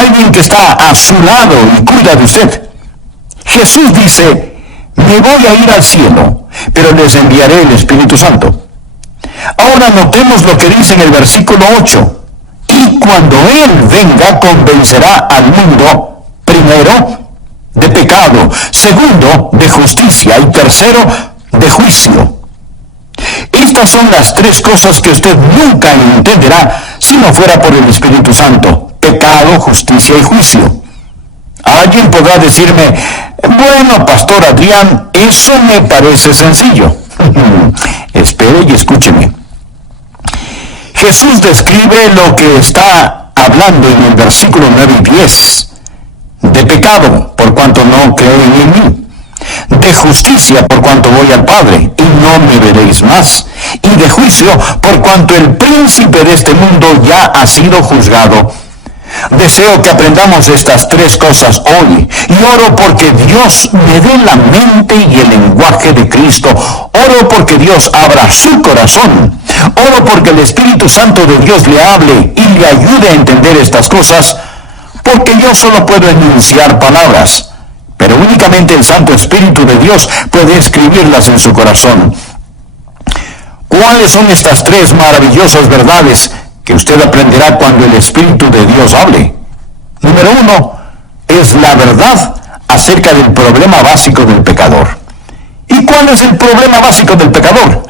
alguien que está a su lado y cuida de usted. Jesús dice, me voy a ir al cielo, pero les enviaré el Espíritu Santo. Ahora notemos lo que dice en el versículo 8. Y cuando Él venga, convencerá al mundo, primero, de pecado, segundo, de justicia y tercero, de juicio. Estas son las tres cosas que usted nunca entenderá si no fuera por el Espíritu Santo: pecado, justicia y juicio. Alguien podrá decirme, bueno, Pastor Adrián, eso me parece sencillo. Espere y escúcheme. Jesús describe lo que está hablando en el versículo 9 y 10. De pecado, por cuanto no creen en mí. De justicia, por cuanto voy al Padre, y no me veréis más. Y de juicio, por cuanto el príncipe de este mundo ya ha sido juzgado. Deseo que aprendamos estas tres cosas hoy, y oro porque Dios me dé la mente y el lenguaje de Cristo. Oro porque Dios abra su corazón. Oro porque el Espíritu Santo de Dios le hable y le ayude a entender estas cosas, porque yo solo puedo enunciar palabras, pero únicamente el Santo Espíritu de Dios puede escribirlas en su corazón. ¿Cuáles son estas tres maravillosas verdades que usted aprenderá cuando el Espíritu de Dios hable? Número 1 es la verdad acerca del problema básico del pecador. ¿Y cuál es el problema básico del pecador?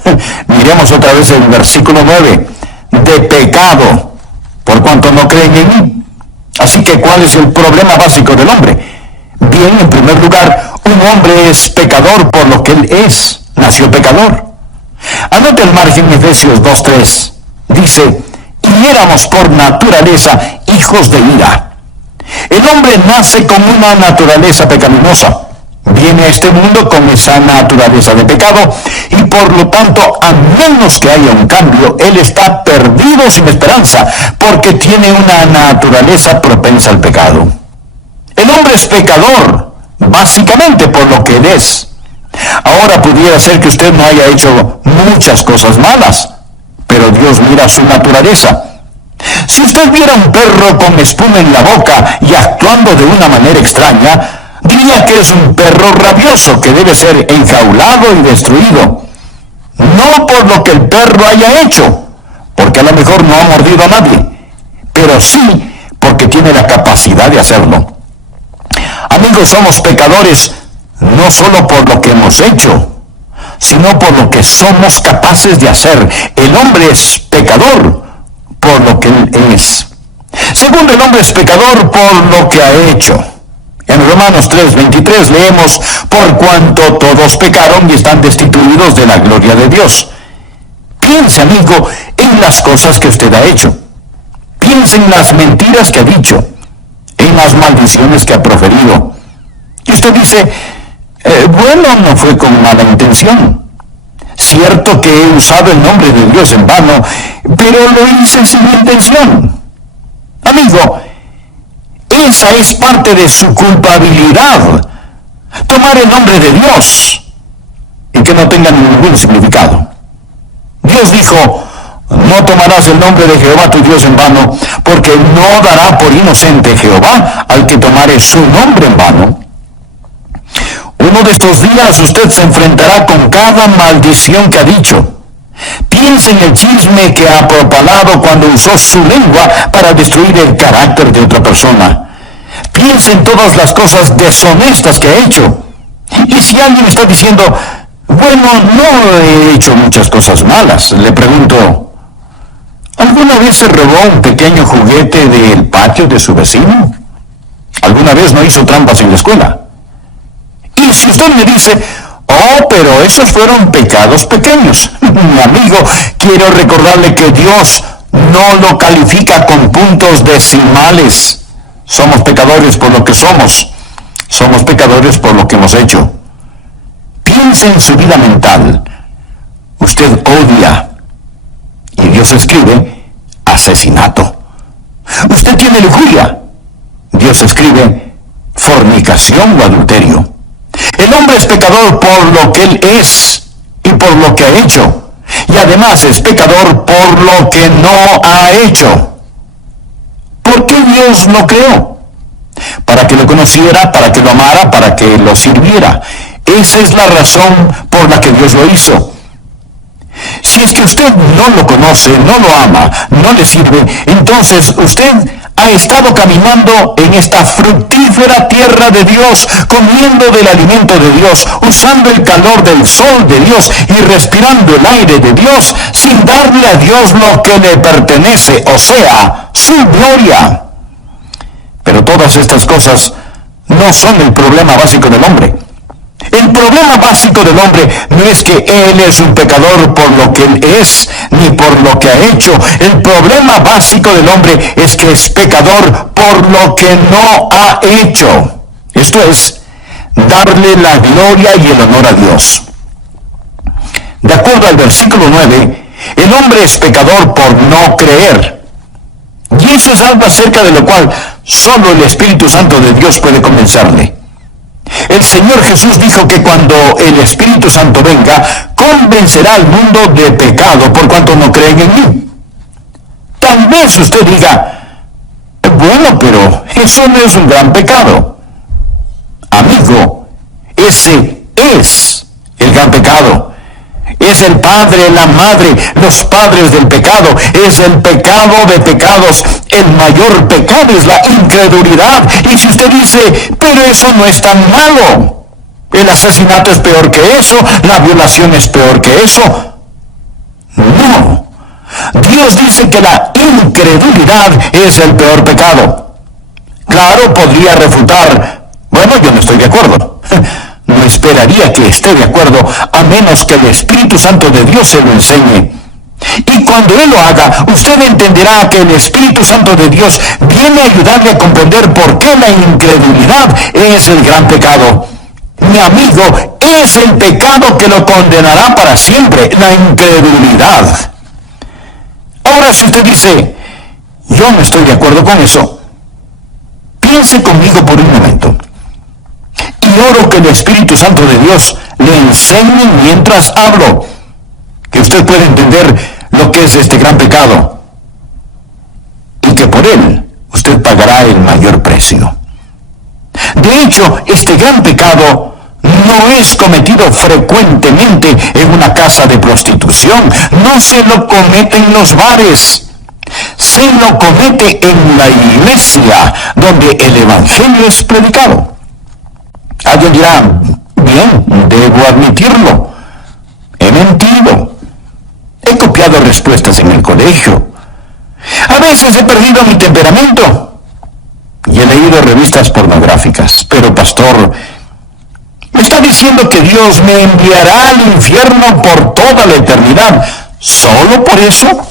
Miremos otra vez el versículo 9. De pecado, por cuanto no creen en mí. Así que, ¿cuál es el problema básico del hombre? Bien, en primer lugar, un hombre es pecador por lo que él es. Nació pecador. Anote el margen Efesios 2:3. Dice, y éramos por naturaleza hijos de ira. El hombre nace con una naturaleza pecaminosa. Viene a este mundo con esa naturaleza de pecado y por lo tanto, a menos que haya un cambio, él está perdido sin esperanza porque tiene una naturaleza propensa al pecado. El hombre es pecador, básicamente por lo que él es. Ahora pudiera ser que usted no haya hecho muchas cosas malas, pero Dios mira su naturaleza. Si usted viera un perro con espuma en la boca y actuando de una manera extraña, diría que es un perro rabioso que debe ser enjaulado y destruido. No por lo que el perro haya hecho, porque a lo mejor no ha mordido a nadie, pero sí porque tiene la capacidad de hacerlo. Amigos, somos pecadores no solo por lo que hemos hecho, sino por lo que somos capaces de hacer. El hombre es pecador por lo que él es. Segundo, el hombre es pecador por lo que ha hecho. En Romanos 3:23 leemos, por cuanto todos pecaron y están destituidos de la gloria de Dios. Piense, amigo, en las cosas que usted ha hecho. Piense en las mentiras que ha dicho, en las maldiciones que ha proferido. Y usted dice, bueno, no fue con mala intención. Cierto que he usado el nombre de Dios en vano, pero lo hice sin intención. Amigo, esa es parte de su culpabilidad. Tomar el nombre de Dios y que no tenga ningún significado. Dios dijo, no tomarás el nombre de Jehová tu Dios en vano, porque no dará por inocente Jehová al que tomare su nombre en vano. Uno de estos días usted se enfrentará con cada maldición que ha dicho. Piense en el chisme que ha propalado cuando usó su lengua para destruir el carácter de otra persona. Piense en todas las cosas deshonestas que ha hecho. Y si alguien está diciendo, bueno, no he hecho muchas cosas malas, le pregunto, ¿alguna vez se robó un pequeño juguete del patio de su vecino? ¿Alguna vez no hizo trampas en la escuela? Y si usted me dice, oh, pero esos fueron pecados pequeños, mi amigo, quiero recordarle que Dios no lo califica con puntos decimales. Somos pecadores por lo que somos. Somos pecadores por lo que hemos hecho. Piense en su vida mental. Usted odia. Y Dios escribe asesinato. Usted tiene lujuria. Dios escribe fornicación o adulterio. El hombre es pecador por lo que él es y por lo que ha hecho. Y además es pecador por lo que no ha hecho. ¿Por qué Dios lo creó? para que lo conociera, para que lo amara, para que lo sirviera. Esa es la razón por la que Dios lo hizo. Si es que usted no lo conoce, no lo ama, no le sirve, entonces usted ha estado caminando en esta fructífera tierra de Dios, comiendo del alimento de Dios, usando el calor del sol de Dios y respirando el aire de Dios, sin darle a Dios lo que le pertenece, o sea, su gloria. Pero todas estas cosas no son el problema básico del hombre. El problema básico del hombre no es que él es un pecador por lo que él es, ni por lo que ha hecho. El problema básico del hombre es que es pecador por lo que no ha hecho. Esto es, darle la gloria y el honor a Dios. De acuerdo al versículo 9, el hombre es pecador por no creer. Y eso es algo acerca de lo cual solo el Espíritu Santo de Dios puede convencerle. El Señor Jesús dijo que cuando el Espíritu Santo venga, convencerá al mundo de pecado por cuanto no creen en mí. Tal vez usted diga, bueno, pero eso no es un gran pecado. Amigo, ese es el gran pecado. Es el padre, la madre, los padres del pecado. Es el pecado de pecados. El mayor pecado es la incredulidad. Y si usted dice, pero eso no es tan malo, el asesinato es peor que eso, la violación es peor que eso. No. Dios dice que la incredulidad es el peor pecado. Claro, podría refutar, bueno, yo no estoy de acuerdo. No esperaría que esté de acuerdo, a menos que el Espíritu Santo de Dios se lo enseñe. Y cuando Él lo haga, usted entenderá que el Espíritu Santo de Dios viene a ayudarle a comprender por qué la incredulidad es el gran pecado. Mi amigo, es el pecado que lo condenará para siempre, la incredulidad. Ahora, si usted dice, yo no estoy de acuerdo con eso, piense conmigo por un momento. Y oro que el Espíritu Santo de Dios le enseñe mientras hablo, que usted pueda entender lo que es este gran pecado y que por él usted pagará el mayor precio. De hecho, este gran pecado no es cometido frecuentemente en una casa de prostitución, no se lo comete en los bares, se lo comete en la iglesia donde el Evangelio es predicado. Alguien dirá, bien, debo admitirlo, he mentido, he copiado respuestas en el colegio, a veces he perdido mi temperamento y he leído revistas pornográficas, pero pastor, ¿me está diciendo que Dios me enviará al infierno por toda la eternidad solo por eso?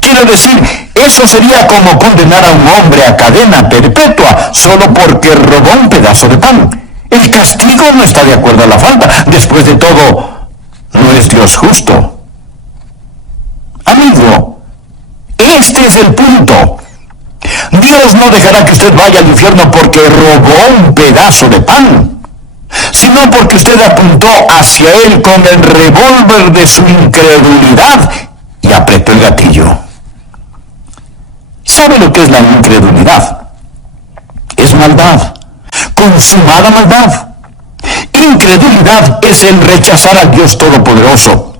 Quiero decir, eso sería como condenar a un hombre a cadena perpetua solo porque robó un pedazo de pan. El castigo no está de acuerdo a la falta. Después de todo, no es Dios justo. Amigo, este es el punto. Dios no dejará que usted vaya al infierno porque robó un pedazo de pan, sino porque usted apuntó hacia él con el revólver de su incredulidad y apretó el gatillo. ¿Sabe lo que es la incredulidad? Es maldad, consumada maldad. Incredulidad es el rechazar al Dios Todopoderoso.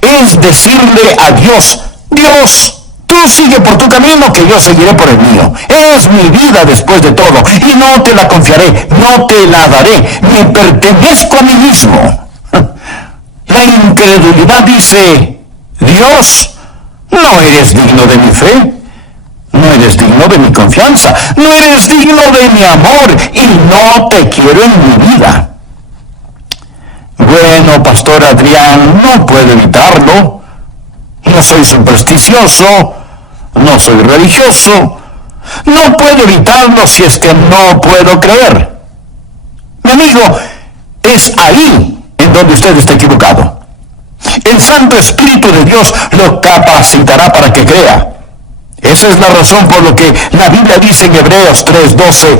Es decirle a Dios, Dios, tú sigue por tu camino que yo seguiré por el mío. Es mi vida después de todo y no te la confiaré, no te la daré, me pertenezco a mí mismo. La incredulidad dice, Dios, no eres digno de mi fe. No eres digno de mi confianza, no eres digno de mi amor y no te quiero en mi vida. Bueno, Pastor Adrián, no puedo evitarlo. No soy supersticioso, no soy religioso. No puedo evitarlo si es que no puedo creer. Mi amigo, es ahí en donde usted está equivocado. El Santo Espíritu de Dios lo capacitará para que crea. Esa es la razón por lo que la Biblia dice en Hebreos 3:12,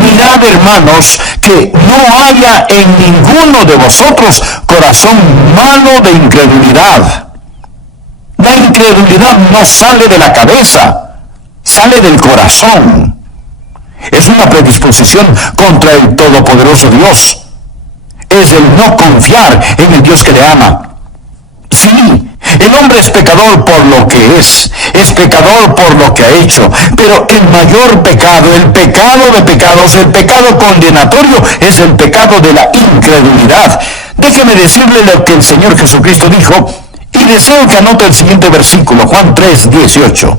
mirad, hermanos, que no haya en ninguno de vosotros corazón malo de incredulidad. La incredulidad no sale de la cabeza, sale del corazón. Es una predisposición contra el todopoderoso Dios. Es el no confiar en el Dios que le ama. Sí, el hombre es pecador por lo que es pecador por lo que ha hecho, pero el mayor pecado, el pecado de pecados, el pecado condenatorio, es el pecado de la incredulidad. Déjeme decirle lo que el Señor Jesucristo dijo, y deseo que anote el siguiente versículo, Juan 3:18.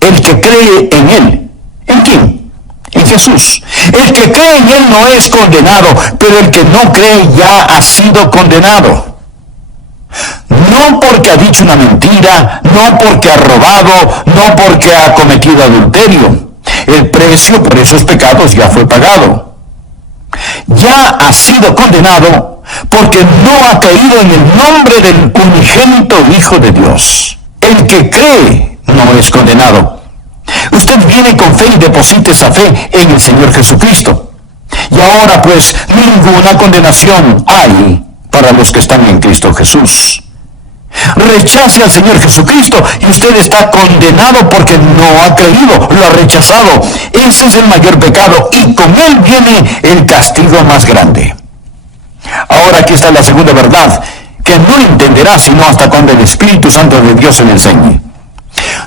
El que cree en Él, ¿en quién? En Jesús. El que cree en Él no es condenado, pero el que no cree ya ha sido condenado. No porque ha dicho una mentira, no porque ha robado, no porque ha cometido adulterio. El precio por esos pecados ya fue pagado. Ya ha sido condenado porque no ha creído en el nombre del unigénito Hijo de Dios. El que cree no es condenado. Usted viene con fe y deposita esa fe en el Señor Jesucristo. Y ahora pues ninguna condenación hay para los que están en Cristo Jesús. Rechace al Señor Jesucristo y usted está condenado porque no ha creído, lo ha rechazado. Ese es el mayor pecado y con él viene el castigo más grande. Ahora aquí está la segunda verdad, que no entenderá sino hasta cuando el Espíritu Santo de Dios se le enseñe.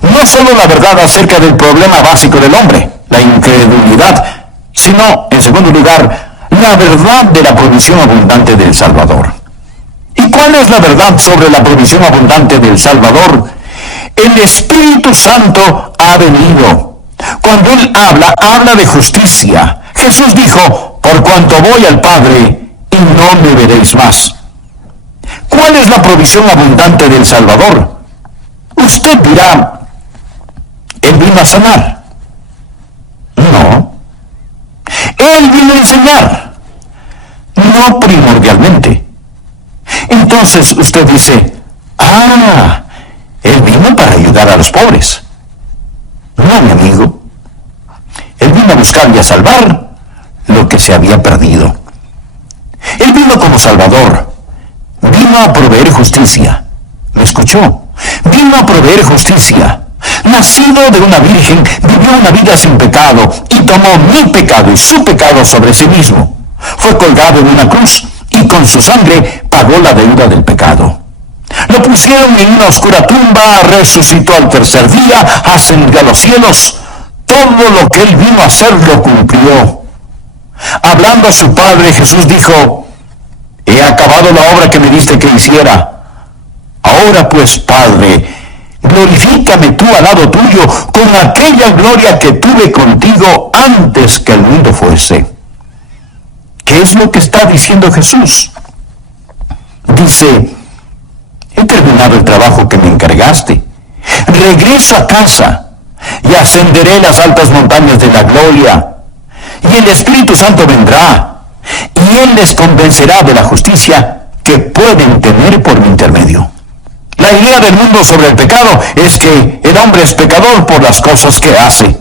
No solo la verdad acerca del problema básico del hombre, la incredulidad, sino, en segundo lugar, la verdad de la provisión abundante del Salvador. ¿Y cuál es la verdad sobre la provisión abundante del Salvador? El Espíritu Santo ha venido. Cuando Él habla de justicia. Jesús dijo, por cuanto voy al Padre y no me veréis más. ¿Cuál es la provisión abundante del Salvador? Usted dirá, ¿Él vino a sanar? No. Él vino a enseñar. No primordialmente. Entonces usted dice, Él vino para ayudar a los pobres. No, mi amigo. Él vino a buscar y a salvar lo que se había perdido. Él vino como Salvador. Vino a proveer justicia. ¿Me escuchó? Vino a proveer justicia. Nacido de una virgen, vivió una vida sin pecado y tomó mi pecado y su pecado sobre sí mismo. Fue colgado en una cruz y con su sangre pagó la deuda del pecado. Lo pusieron en una oscura tumba, resucitó al tercer día, ascendió a los cielos. Todo lo que Él vino a hacer lo cumplió. Hablando a su Padre, Jesús dijo, he acabado la obra que me diste que hiciera. Ahora pues, Padre, glorifícame tú al lado tuyo con aquella gloria que tuve contigo antes que el mundo fuese. ¿Qué es lo que está diciendo Jesús? Dice, he terminado el trabajo que me encargaste. Regreso a casa y ascenderé las altas montañas de la gloria. Y el Espíritu Santo vendrá y Él les convencerá de la justicia que pueden tener por mi intermedio. La idea del mundo sobre el pecado es que el hombre es pecador por las cosas que hace.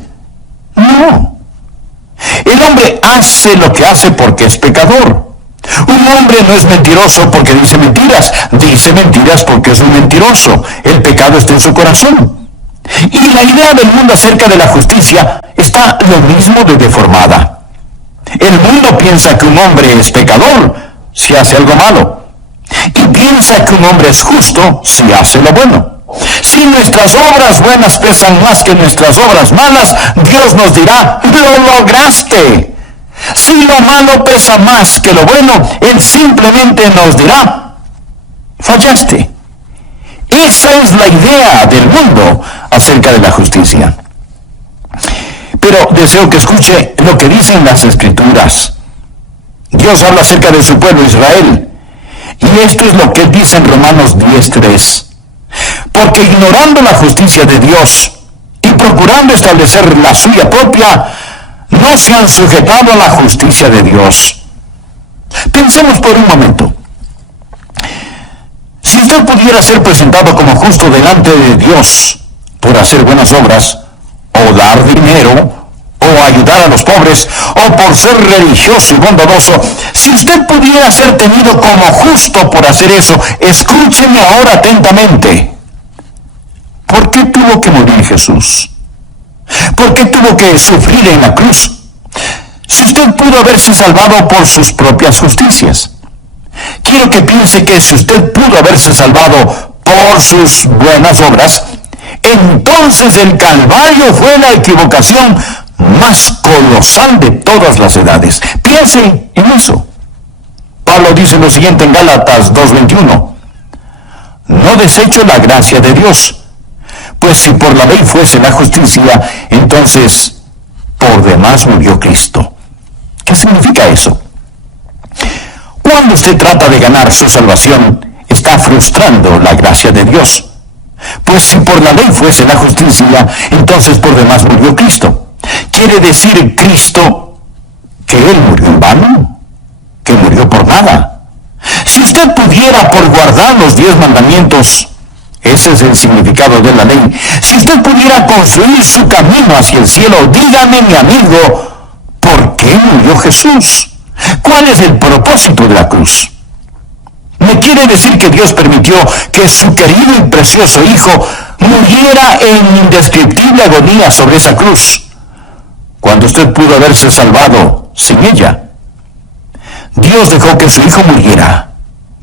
No. El hombre hace lo que hace porque es pecador. Un hombre no es mentiroso porque dice mentiras porque es un mentiroso. El pecado está en su corazón. Y la idea del mundo acerca de la justicia está lo mismo de deformada. El mundo piensa que un hombre es pecador si hace algo malo. Y piensa que un hombre es justo si hace lo bueno. Si nuestras obras buenas pesan más que nuestras obras malas, Dios nos dirá, lo lograste. Si lo malo pesa más que lo bueno, Él simplemente nos dirá, fallaste. Esa es la idea del mundo acerca de la justicia. Pero deseo que escuche lo que dicen las Escrituras. Dios habla acerca de su pueblo Israel. Y esto es lo que dice en Romanos 10:3. Porque ignorando la justicia de Dios y procurando establecer la suya propia, no se han sujetado a la justicia de Dios. Pensemos por un momento. Si usted pudiera ser presentado como justo delante de Dios por hacer buenas obras, o dar dinero, o ayudar a los pobres, o por ser religioso y bondadoso, si usted pudiera ser tenido como justo por hacer eso, escúcheme ahora atentamente. ¿Por qué tuvo que morir Jesús? ¿Por qué tuvo que sufrir en la cruz? Si usted pudo haberse salvado por sus propias justicias. Quiero que piense que si usted pudo haberse salvado por sus buenas obras, entonces el Calvario fue la equivocación más colosal de todas las edades. Piense en eso. Pablo dice lo siguiente en Gálatas 2:21. No desecho la gracia de Dios, pues si por la ley fuese la justicia, entonces por demás murió Cristo. ¿Qué significa eso? Cuando usted trata de ganar su salvación, está frustrando la gracia de Dios. Pues si por la ley fuese la justicia, entonces por demás murió Cristo. ¿Quiere decir Cristo que Él murió en vano? ¿Que murió por nada? Si usted pudiera por guardar los 10 mandamientos, ese es el significado de la ley, si usted pudiera construir su camino hacia el cielo, dígame, mi amigo, ¿por qué murió Jesús? ¿Cuál es el propósito de la cruz? ¿Me quiere decir que Dios permitió que su querido y precioso Hijo muriera en indescriptible agonía sobre esa cruz, cuando usted pudo haberse salvado sin ella? Dios dejó que su Hijo muriera.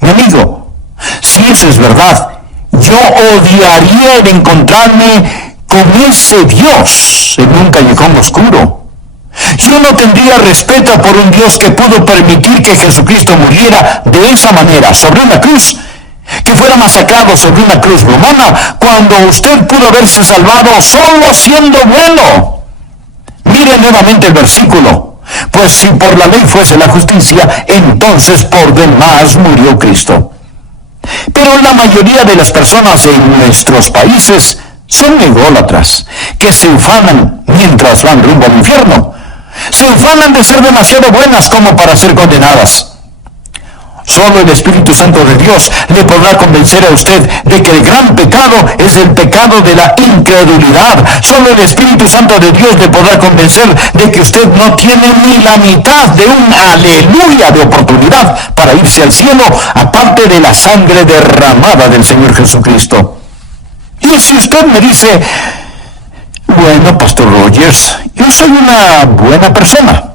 Mi amigo, si eso es verdad, yo odiaría el encontrarme con ese Dios en un callejón oscuro. Yo no tendría respeto por un Dios que pudo permitir que Jesucristo muriera de esa manera, sobre una cruz, que fuera masacrado sobre una cruz romana, cuando usted pudo haberse salvado solo siendo bueno. Mire nuevamente el versículo. Pues si por la ley fuese la justicia, entonces por demás murió Cristo. Pero la mayoría de las personas en nuestros países son ególatras, que se ufanan mientras van rumbo al infierno. Se ufanan de ser demasiado buenas como para ser condenadas. Solo el Espíritu Santo de Dios le podrá convencer a usted de que el gran pecado es el pecado de la incredulidad. Solo el Espíritu Santo de Dios le podrá convencer de que usted no tiene ni la mitad de un aleluya de oportunidad para irse al cielo, aparte de la sangre derramada del Señor Jesucristo. Y si usted me dice, bueno, Pastor Rogers, yo soy una buena persona.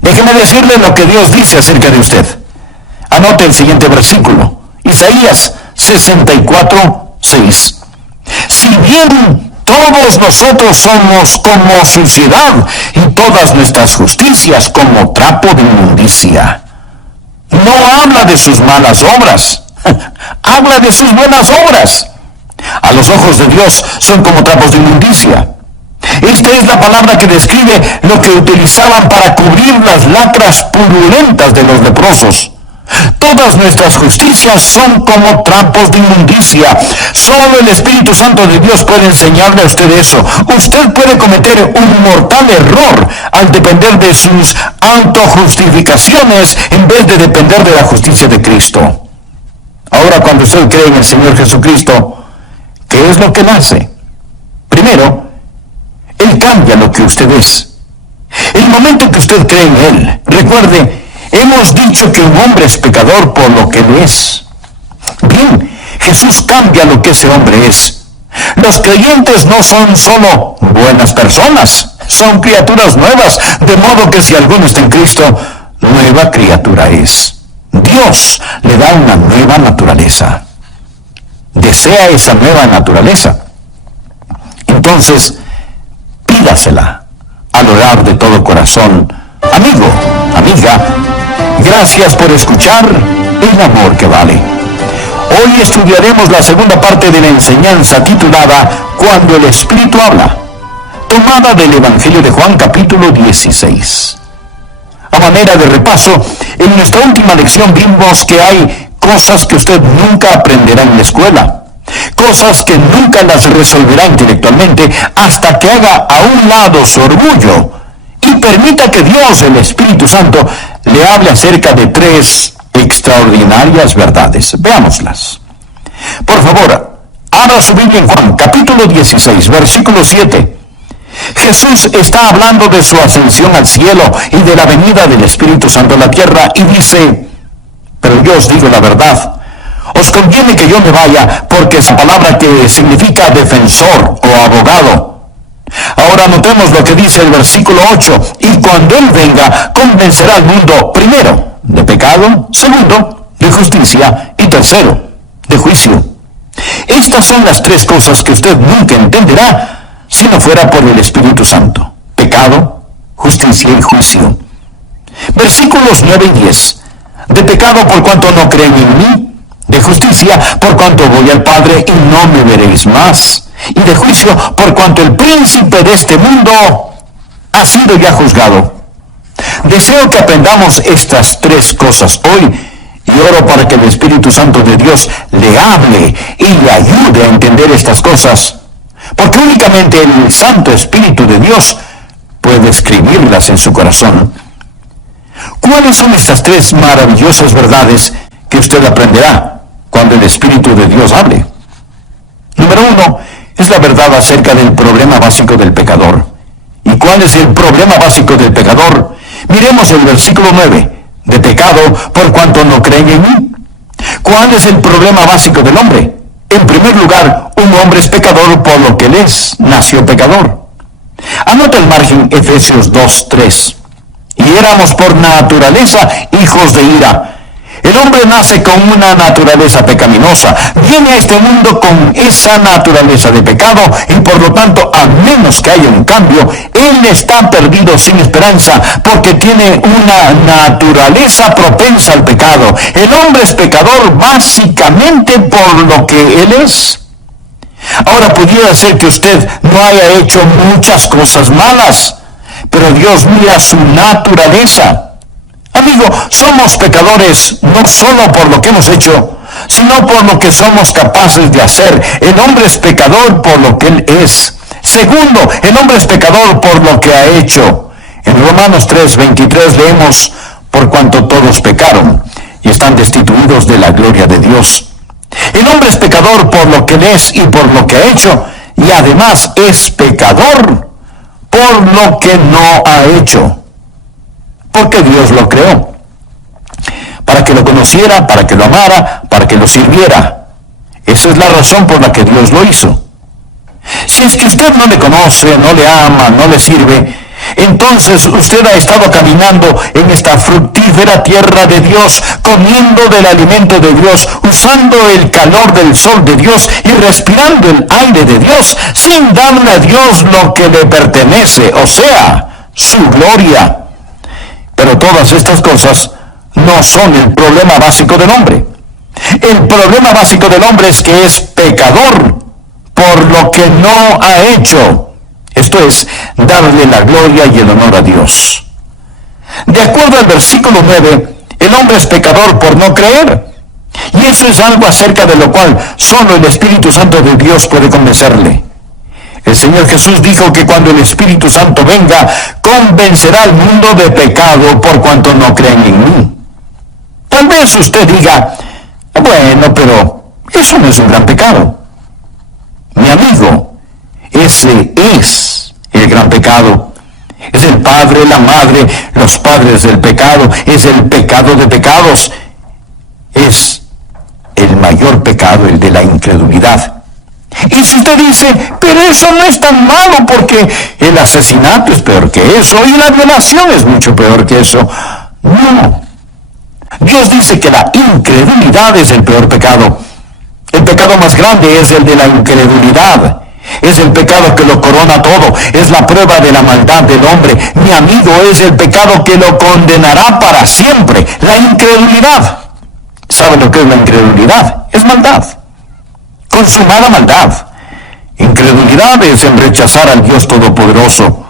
Déjeme decirle lo que Dios dice acerca de usted. Anote el siguiente versículo. Isaías 64:6. Si bien todos nosotros somos como suciedad y todas nuestras justicias como trapo de inmundicia. No habla de sus malas obras, habla de sus buenas obras. A los ojos de Dios son como trapos de inmundicia. Esta es la palabra que describe lo que utilizaban para cubrir las lacras purulentas de los leprosos. Todas nuestras justicias son como trapos de inmundicia. Solo el Espíritu Santo de Dios puede enseñarle a usted eso. Usted puede cometer un mortal error al depender de sus autojustificaciones en vez de depender de la justicia de Cristo. Ahora, cuando usted cree en el Señor Jesucristo, ¿qué es lo que Él hace? Primero, Él cambia lo que usted es. El momento que usted cree en Él, recuerde, hemos dicho que un hombre es pecador por lo que Él es. Bien, Jesús cambia lo que ese hombre es. Los creyentes no son solo buenas personas, son criaturas nuevas, de modo que si alguno está en Cristo, nueva criatura es. Dios le da una nueva naturaleza. ¿Desea esa nueva naturaleza? Entonces, pídasela al orar de todo corazón. Amigo, amiga, gracias por escuchar El Amor que Vale. Hoy estudiaremos la segunda parte de la enseñanza titulada Cuando el Espíritu habla, tomada del Evangelio de Juan capítulo 16. A manera de repaso, en nuestra última lección vimos que hay cosas que usted nunca aprenderá en la escuela, cosas que nunca las resolverá intelectualmente hasta que haga a un lado su orgullo y permita que Dios, el Espíritu Santo, le hable acerca de 3 extraordinarias verdades. Veámoslas. Por favor, abra su Biblia en Juan capítulo 16, versículo 7. Jesús está hablando de su ascensión al cielo y de la venida del Espíritu Santo a la tierra y dice, pero yo os digo la verdad, Os conviene que yo me vaya, porque esa palabra que significa defensor o abogado. Ahora notemos lo que dice el versículo 8. Y cuando Él venga, convencerá al mundo, primero, de pecado, segundo, de justicia, y tercero, de juicio. Estas son las tres cosas que usted nunca entenderá si no fuera por el Espíritu Santo: pecado, justicia y juicio. Versículos 9 y 10. De pecado, por cuanto no creen en mí; de justicia, por cuanto voy al Padre y no me veréis más; y de juicio, por cuanto el príncipe de este mundo ha sido ya juzgado. Deseo que aprendamos estas tres cosas hoy, y oro para que el Espíritu Santo de Dios le hable y le ayude a entender estas cosas, porque únicamente el Santo Espíritu de Dios puede escribirlas en su corazón. ¿Cuáles son estas tres maravillosas verdades que usted aprenderá cuando el Espíritu de Dios hable? Número 1, es la verdad acerca del problema básico del pecador. ¿Y cuál es el problema básico del pecador? Miremos el versículo 9. De pecado, por cuanto no creen en mí. ¿Cuál es el problema básico del hombre? En primer lugar, un hombre es pecador por lo que él es, nació pecador. Anota el margen Efesios 2:3. Y éramos por naturaleza hijos de ira. El hombre nace con una naturaleza pecaminosa, viene a este mundo con esa naturaleza de pecado y por lo tanto, a menos que haya un cambio, él está perdido sin esperanza porque tiene una naturaleza propensa al pecado. El hombre es pecador básicamente por lo que él es. Ahora, pudiera ser que usted no haya hecho muchas cosas malas, pero Dios mira su naturaleza. Amigo, somos pecadores no solo por lo que hemos hecho, sino por lo que somos capaces de hacer. El hombre es pecador por lo que él es. Segundo, el hombre es pecador por lo que ha hecho. En Romanos 3:23 leemos: por cuanto todos pecaron y están destituidos de la gloria de Dios. El hombre es pecador por lo que él es y por lo que ha hecho, y además es pecador por lo que no ha hecho. Porque Dios lo creó, para que lo conociera, para que lo amara, para que lo sirviera. Esa es la razón por la que Dios lo hizo. Si es que usted no le conoce, no le ama, no le sirve, entonces usted ha estado caminando en esta fructífera tierra de Dios, comiendo del alimento de Dios, usando el calor del sol de Dios y respirando el aire de Dios, sin darle a Dios lo que le pertenece, o sea, su gloria. Pero todas estas cosas no son el problema básico del hombre. El problema básico del hombre es que es pecador por lo que no ha hecho. Esto es, darle la gloria y el honor a Dios. De acuerdo al versículo 9, el hombre es pecador por no creer. Y eso es algo acerca de lo cual solo el Espíritu Santo de Dios puede convencerle. El Señor Jesús dijo que cuando el Espíritu Santo venga, convencerá al mundo de pecado por cuanto no creen en mí. Tal vez usted diga: bueno, pero eso no es un gran pecado. Mi amigo, ese es el gran pecado. Es el padre, la madre, los padres del pecado. Es el pecado de pecados. Es el mayor pecado, el de la incredulidad. Y si usted dice: pero eso no es tan malo porque el asesinato es peor que eso y la violación es mucho peor que eso. No. Dios dice que la incredulidad es el peor pecado. El pecado más grande es el de la incredulidad. Es el pecado que lo corona todo. Es la prueba de la maldad del hombre. Mi amigo, es el pecado que lo condenará para siempre. La incredulidad. ¿Sabe lo que es la incredulidad? Es maldad. Consumada maldad. Incredulidad es el rechazar al Dios Todopoderoso.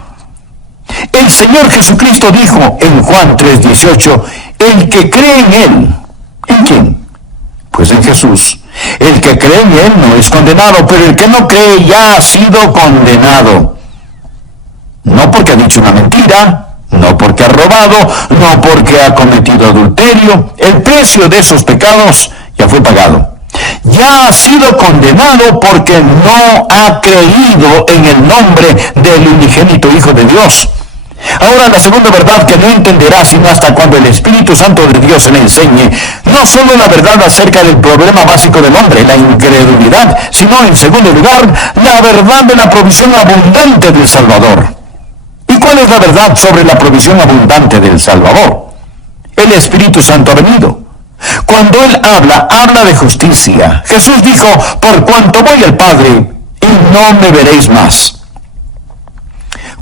El Señor Jesucristo dijo en Juan 3:18: el que cree en Él. ¿En quién? Pues en Jesús. El que cree en Él no es condenado, pero el que no cree ya ha sido condenado. No porque ha dicho una mentira, no porque ha robado, no porque ha cometido adulterio. El precio de esos pecados ya fue pagado. Ya ha sido condenado porque no ha creído en el nombre del unigénito Hijo de Dios. Ahora, la segunda verdad que no entenderá sino hasta cuando el Espíritu Santo de Dios le enseñe, no solo la verdad acerca del problema básico del hombre, la incredulidad, sino en segundo lugar, la verdad de la provisión abundante del Salvador. ¿Y cuál es la verdad sobre la provisión abundante del Salvador? El Espíritu Santo ha venido. Cuando Él habla de justicia. Jesús dijo, por cuanto voy al Padre, y no me veréis más.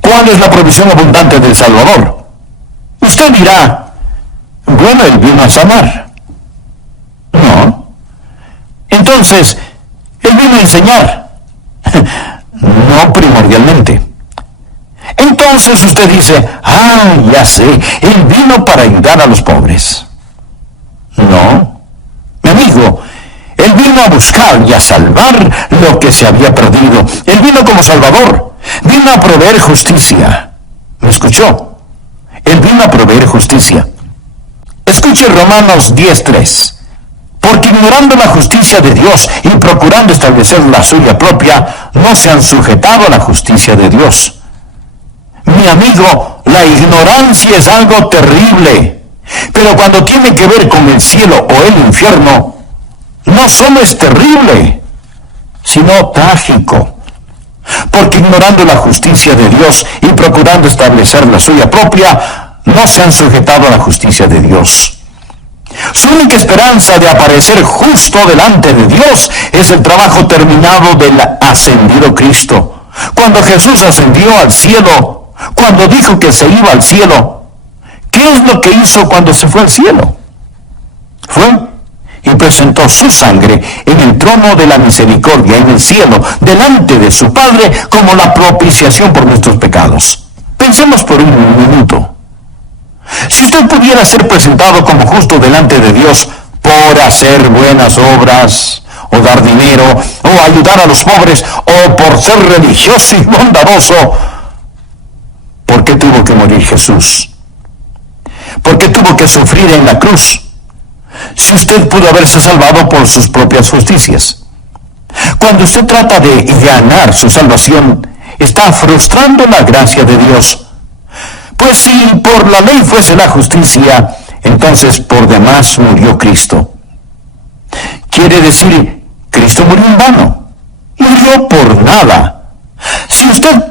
¿Cuál es la provisión abundante del Salvador? Usted dirá, bueno, Él vino a sanar. No. Entonces, Él vino a enseñar. No primordialmente. Entonces usted dice, ya sé, Él vino para ayudar a los pobres. No, mi amigo, Él vino a buscar y a salvar lo que se había perdido. Él vino como Salvador, vino a proveer justicia. ¿Me escuchó? Él vino a proveer justicia. Escuche Romanos 10:3. Porque ignorando la justicia de Dios y procurando establecer la suya propia, no se han sujetado a la justicia de Dios. Mi amigo, la ignorancia es algo terrible, pero cuando tiene que ver con el cielo o el infierno, no solo es terrible, sino trágico. Porque ignorando la justicia de Dios y procurando establecer la suya propia, no se han sujetado a la justicia de Dios. Su única esperanza de aparecer justo delante de Dios es el trabajo terminado del ascendido Cristo. Cuando Jesús ascendió al cielo, cuando dijo que se iba al cielo, ¿qué es lo que hizo cuando se fue al cielo? Fue y presentó su sangre en el trono de la misericordia en el cielo, delante de su Padre, como la propiciación por nuestros pecados. Pensemos por un minuto. Si usted pudiera ser presentado como justo delante de Dios por hacer buenas obras, o dar dinero, o ayudar a los pobres, o por ser religioso y bondadoso, ¿por qué tuvo que morir Jesús? ¿Por qué tuvo que sufrir en la cruz? Si usted pudo haberse salvado por sus propias justicias. Cuando usted trata de ganar su salvación, está frustrando la gracia de Dios. Pues si por la ley fuese la justicia, entonces por demás murió Cristo. Quiere decir, Cristo murió en vano. Murió por nada. Si usted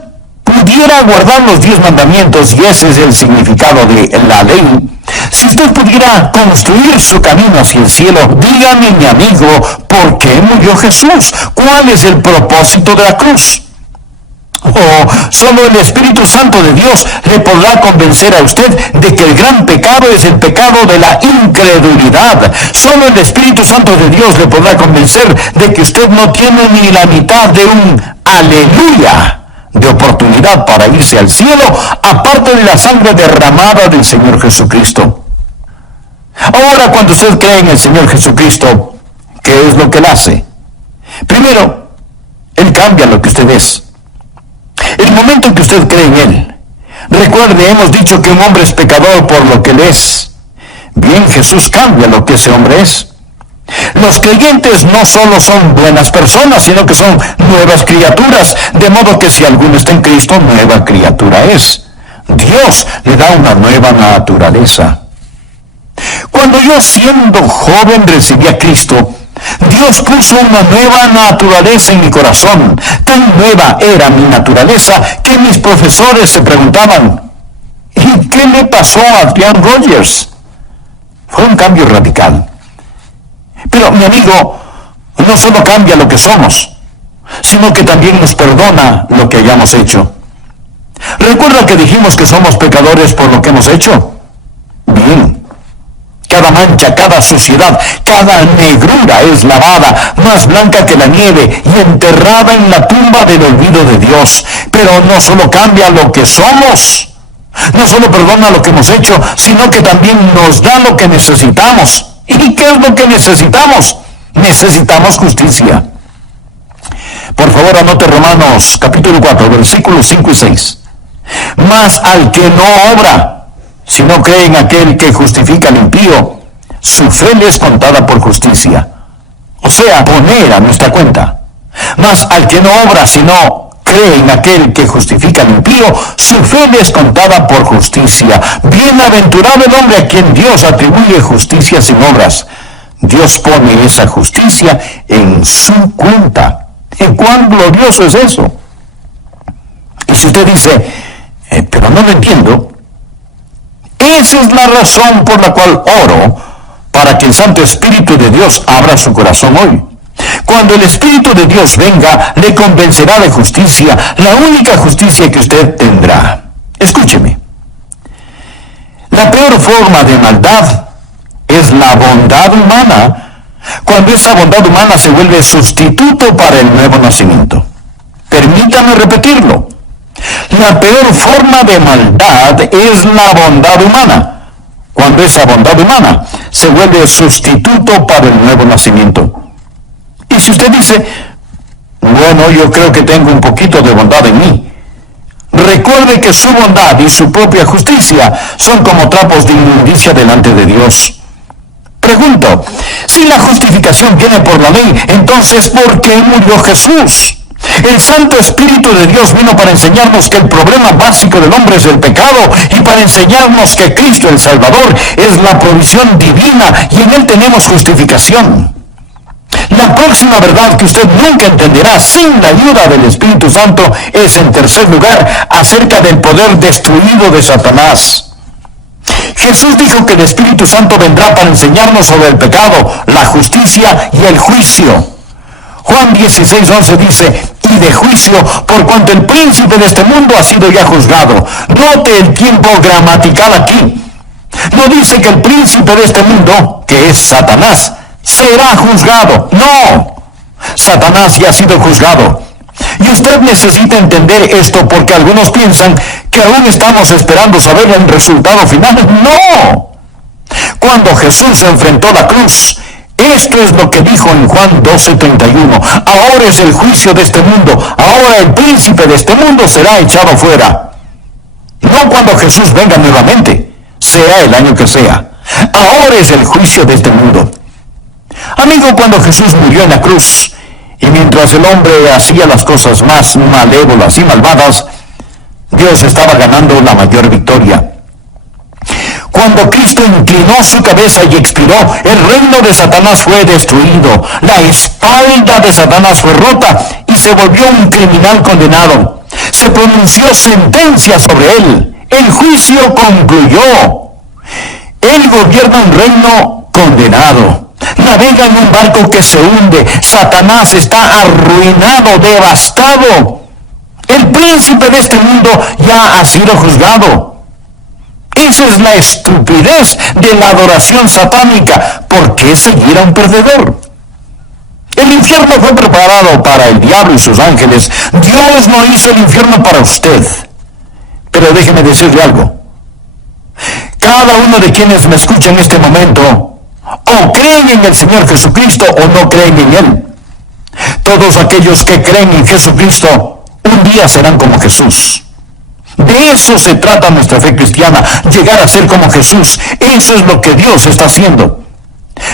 pudiera guardar los 10 mandamientos, y ese es el significado de la ley, si usted pudiera construir su camino hacia el cielo, dígame, mi amigo, ¿por qué murió Jesús? ¿Cuál es el propósito de la cruz? Solo el Espíritu Santo de Dios le podrá convencer a usted de que el gran pecado es el pecado de la incredulidad. Solo el Espíritu Santo de Dios le podrá convencer de que usted no tiene ni la mitad de un aleluya de oportunidad para irse al cielo, aparte de la sangre derramada del Señor Jesucristo. Ahora, cuando usted cree en el Señor Jesucristo, ¿qué es lo que Él hace? Primero, Él cambia lo que usted es. El momento en que usted cree en Él, recuerde, hemos dicho que un hombre es pecador por lo que Él es. Bien, Jesús cambia lo que ese hombre es. Los creyentes no solo son buenas personas, sino que son nuevas criaturas, de modo que si alguno está en Cristo, nueva criatura es. Dios le da una nueva naturaleza. Cuando yo, siendo joven, recibí a Cristo, Dios puso una nueva naturaleza en mi corazón. Tan nueva era mi naturaleza que mis profesores se preguntaban, ¿y qué le pasó a Adrian Rogers? Fue un cambio radical. Pero, mi amigo, no solo cambia lo que somos, sino que también nos perdona lo que hayamos hecho. ¿Recuerda que dijimos que somos pecadores por lo que hemos hecho? Bien. Cada mancha, cada suciedad, cada negrura es lavada, más blanca que la nieve, y enterrada en la tumba del olvido de Dios. Pero no solo cambia lo que somos, no solo perdona lo que hemos hecho, sino que también nos da lo que necesitamos. ¿Y qué es lo que necesitamos? Necesitamos justicia. Por favor, anote Romanos capítulo 4, versículos 5 y 6. Mas al que no obra, si no cree en aquel que justifica al impío, su fe le es contada por justicia. O sea, poner a nuestra cuenta. Mas al que no obra, sino cree en aquel que justifica al impío, su fe le es contada por justicia. Bienaventurado el hombre a quien Dios atribuye justicia sin obras. Dios pone esa justicia en su cuenta. ¿Y cuán glorioso es eso? Y si usted dice, pero no lo entiendo, esa es la razón por la cual oro para que el Santo Espíritu de Dios abra su corazón hoy. Cuando el Espíritu de Dios venga, le convencerá de justicia, la única justicia que usted tendrá. Escúcheme. La peor forma de maldad es la bondad humana, cuando esa bondad humana se vuelve sustituto para el nuevo nacimiento. Permítame repetirlo. La peor forma de maldad es la bondad humana, cuando esa bondad humana se vuelve sustituto para el nuevo nacimiento. Y si usted dice, bueno, yo creo que tengo un poquito de bondad en mí, recuerde que su bondad y su propia justicia son como trapos de inmundicia delante de Dios. Pregunto, si la justificación viene por la ley, entonces ¿por qué murió Jesús? El Santo Espíritu de Dios vino para enseñarnos que el problema básico del hombre es el pecado y para enseñarnos que Cristo el Salvador es la provisión divina y en Él tenemos justificación. La próxima verdad que usted nunca entenderá sin la ayuda del Espíritu Santo es, en tercer lugar, acerca del poder destruido de Satanás. Jesús dijo que el Espíritu Santo vendrá para enseñarnos sobre el pecado, la justicia y el juicio. Juan 16:11 dice, y de juicio, por cuanto el príncipe de este mundo ha sido ya juzgado. Note el tiempo gramatical aquí. No dice que el príncipe de este mundo, que es Satanás, será juzgado. No, Satanás ya ha sido juzgado. Y usted necesita entender esto porque algunos piensan que aún estamos esperando saber el resultado final. No. Cuando Jesús enfrentó la cruz, esto es lo que dijo en Juan 12:31. Ahora es el juicio de este mundo. Ahora el príncipe de este mundo será echado fuera. No cuando Jesús venga nuevamente, sea el año que sea. Ahora es el juicio de este mundo. Amigo, cuando Jesús murió en la cruz, y mientras el hombre hacía las cosas más malévolas y malvadas, Dios estaba ganando la mayor victoria. Cuando Cristo inclinó su cabeza y expiró, el reino de Satanás fue destruido, la espalda de Satanás fue rota y se volvió un criminal condenado. Se pronunció sentencia sobre él. El juicio concluyó. Él gobierna un reino condenado. Navega en un barco que se hunde. Satanás está arruinado, devastado. El príncipe de este mundo ya ha sido juzgado. Esa es la estupidez de la adoración satánica. ¿Por qué seguir a un perdedor? El infierno fue preparado para el diablo y sus ángeles. Dios no hizo el infierno para usted. Pero déjeme decirle algo. Cada uno de quienes me escucha en este momento, o creen en el Señor Jesucristo o no creen en Él. Todos aquellos que creen en Jesucristo, un día serán como Jesús. De eso se trata nuestra fe cristiana, llegar a ser como Jesús. Eso es lo que Dios está haciendo.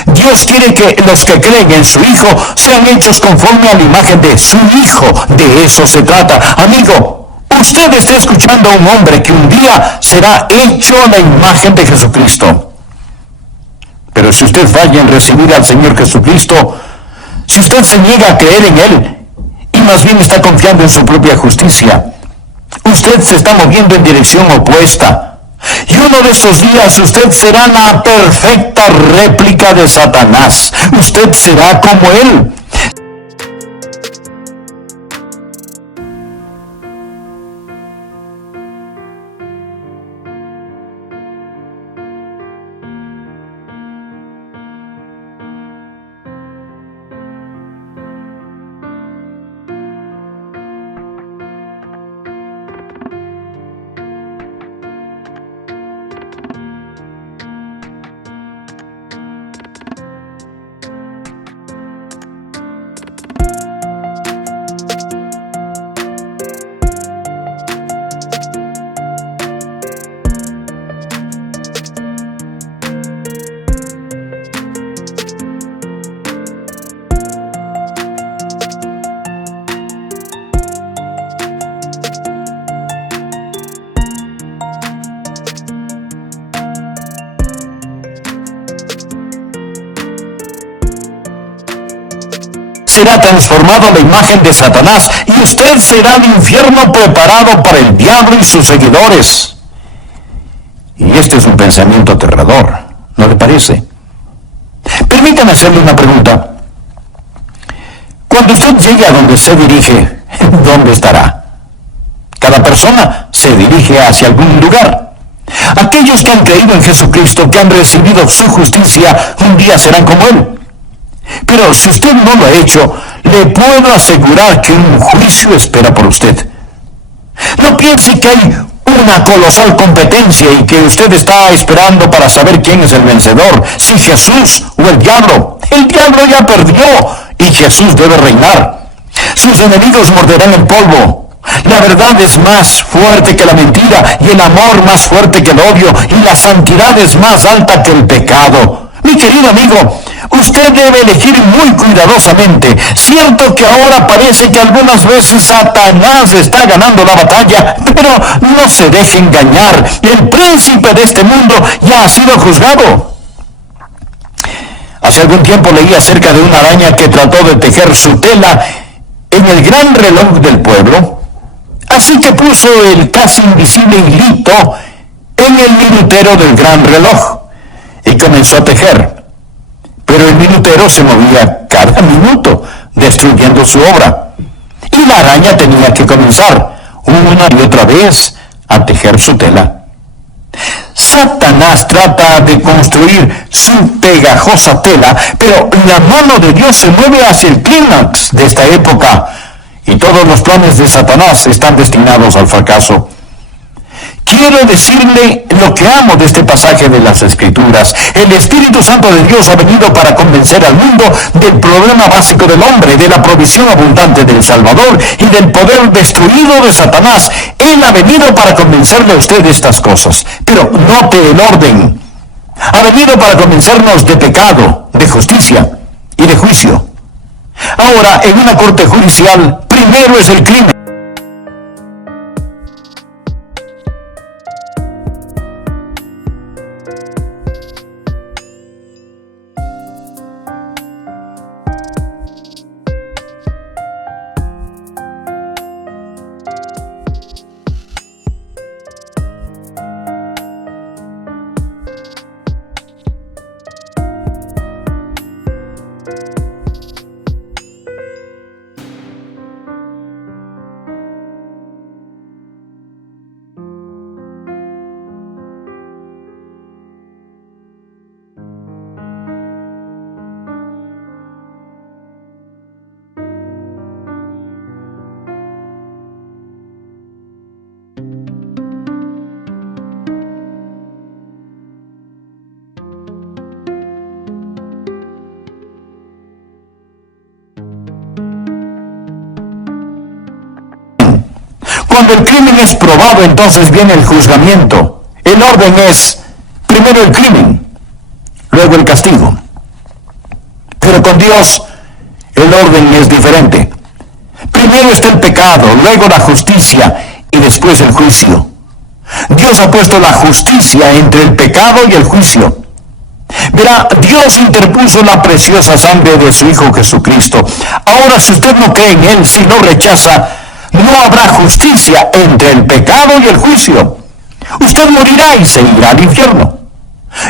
Dios quiere que los que creen en su Hijo sean hechos conforme a la imagen de su Hijo. De eso se trata. Amigo, usted está escuchando a un hombre que un día será hecho a la imagen de Jesucristo. Pero si usted falla en recibir al Señor Jesucristo, si usted se niega a creer en Él y más bien está confiando en su propia justicia, usted se está moviendo en dirección opuesta. Y uno de estos días usted será la perfecta réplica de Satanás. Usted será como él. será transformado a la imagen de Satanás y usted será el infierno preparado para el diablo y sus seguidores. Y este es un pensamiento aterrador, ¿no le parece? Permítame hacerle una pregunta. Cuando usted llegue a donde se dirige, ¿dónde estará? Cada persona se dirige hacia algún lugar. Aquellos que han creído en Jesucristo, que han recibido su justicia, un día serán como Él. Pero si usted no lo ha hecho, le puedo asegurar que un juicio espera por usted. No piense que hay una colosal competencia y que usted está esperando para saber quién es el vencedor, si Jesús o el diablo. El diablo ya perdió y Jesús debe reinar. Sus enemigos morderán el polvo. La verdad es más fuerte que la mentira y el amor más fuerte que el odio y la santidad es más alta que el pecado. Mi querido amigo, usted debe elegir muy cuidadosamente. Cierto que ahora parece que algunas veces Satanás está ganando la batalla, pero no se deje engañar. El príncipe de este mundo ya ha sido juzgado. Hace algún tiempo leí acerca de una araña que trató de tejer su tela en el gran reloj del pueblo. Así que puso el casi invisible hilito en el minutero del gran reloj y comenzó a tejer. Pero el minutero se movía cada minuto, destruyendo su obra. Y la araña tenía que comenzar una y otra vez a tejer su tela. Satanás trata de construir su pegajosa tela, pero la mano de Dios se mueve hacia el clímax de esta época. Y todos los planes de Satanás están destinados al fracaso. Quiero decirle lo que amo de este pasaje de las Escrituras. El Espíritu Santo de Dios ha venido para convencer al mundo del problema básico del hombre, de la provisión abundante del Salvador y del poder destruido de Satanás. Él ha venido para convencerle a usted de estas cosas. Pero note el orden. Ha venido para convencernos de pecado, de justicia y de juicio. Ahora, en una corte judicial, primero es el crimen. Cuando el crimen es probado, entonces viene el juzgamiento. El orden es, primero el crimen, luego el castigo. Pero con Dios, el orden es diferente. Primero está el pecado, luego la justicia y después el juicio. Dios ha puesto la justicia entre el pecado y el juicio. Verá, Dios interpuso la preciosa sangre de su Hijo Jesucristo. Ahora, si usted no cree en Él, si no rechaza, no habrá justicia entre el pecado y el juicio. Usted morirá y se irá al infierno.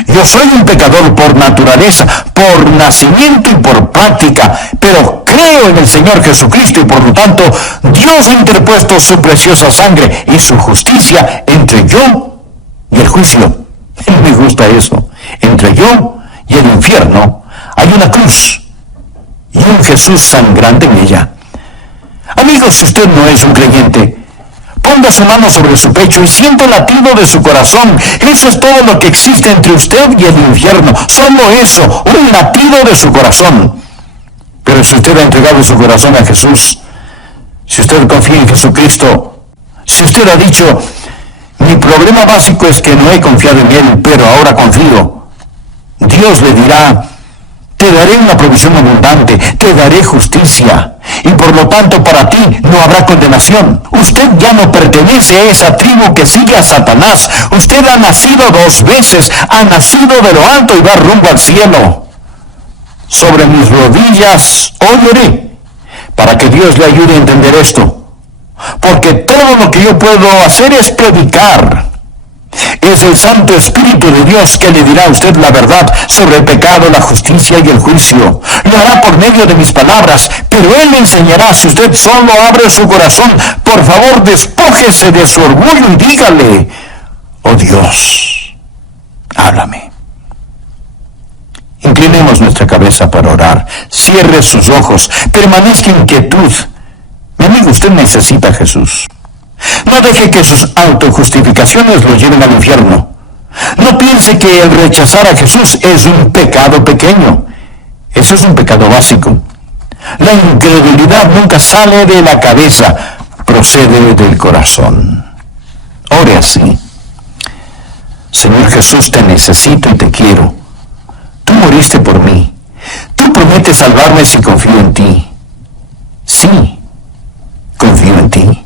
Yo soy un pecador por naturaleza, por nacimiento y por práctica, pero creo en el Señor Jesucristo y por lo tanto Dios ha interpuesto su preciosa sangre y su justicia entre yo y el juicio. Me gusta eso. Entre yo y el infierno hay una cruz y un Jesús sangrante en ella. Amigos, si usted no es un creyente, ponga su mano sobre su pecho y siente el latido de su corazón. Eso es todo lo que existe entre usted y el infierno. Solo eso, un latido de su corazón. Pero si usted ha entregado su corazón a Jesús, si usted confía en Jesucristo, si usted ha dicho, mi problema básico es que no he confiado en Él, pero ahora confío, Dios le dirá, te daré una provisión abundante, te daré justicia, y por lo tanto para ti no habrá condenación. Usted ya no pertenece a esa tribu que sigue a Satanás. Usted ha nacido 2 veces, ha nacido de lo alto y va rumbo al cielo. Sobre mis rodillas hoy oré para que Dios le ayude a entender esto. Porque todo lo que yo puedo hacer es predicar. Es el Santo Espíritu de Dios que le dirá a usted la verdad sobre el pecado, la justicia y el juicio. Lo hará por medio de mis palabras, pero Él le enseñará si usted solo abre su corazón. Por favor, despójese de su orgullo y dígale: oh Dios, háblame. Inclinemos nuestra cabeza para orar. Cierre sus ojos. Permanezca en quietud. Mi amigo, usted necesita a Jesús. No deje que sus autojustificaciones lo lleven al infierno. No piense que el rechazar a Jesús es un pecado pequeño. Eso es un pecado básico. La incredulidad nunca sale de la cabeza, procede del corazón. Ore así: Señor Jesús, te necesito y te quiero. Tú moriste por mí. Tú prometes salvarme si confío en ti. Sí, confío en ti.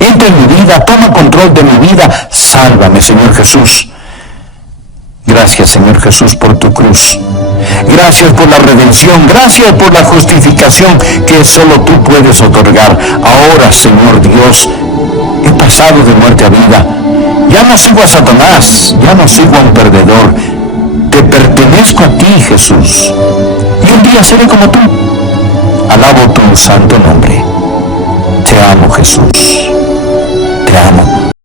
Entra en mi vida, toma control de mi vida. Sálvame, Señor Jesús. Gracias, Señor Jesús, por tu cruz. Gracias por la redención. Gracias por la justificación que solo tú puedes otorgar. Ahora, Señor Dios, he pasado de muerte a vida. Ya no sigo a Satanás. Ya no sigo a un perdedor. Te pertenezco a ti, Jesús. Y un día seré como tú. Alabo tu santo nombre. Te amo, Jesús. Te amo.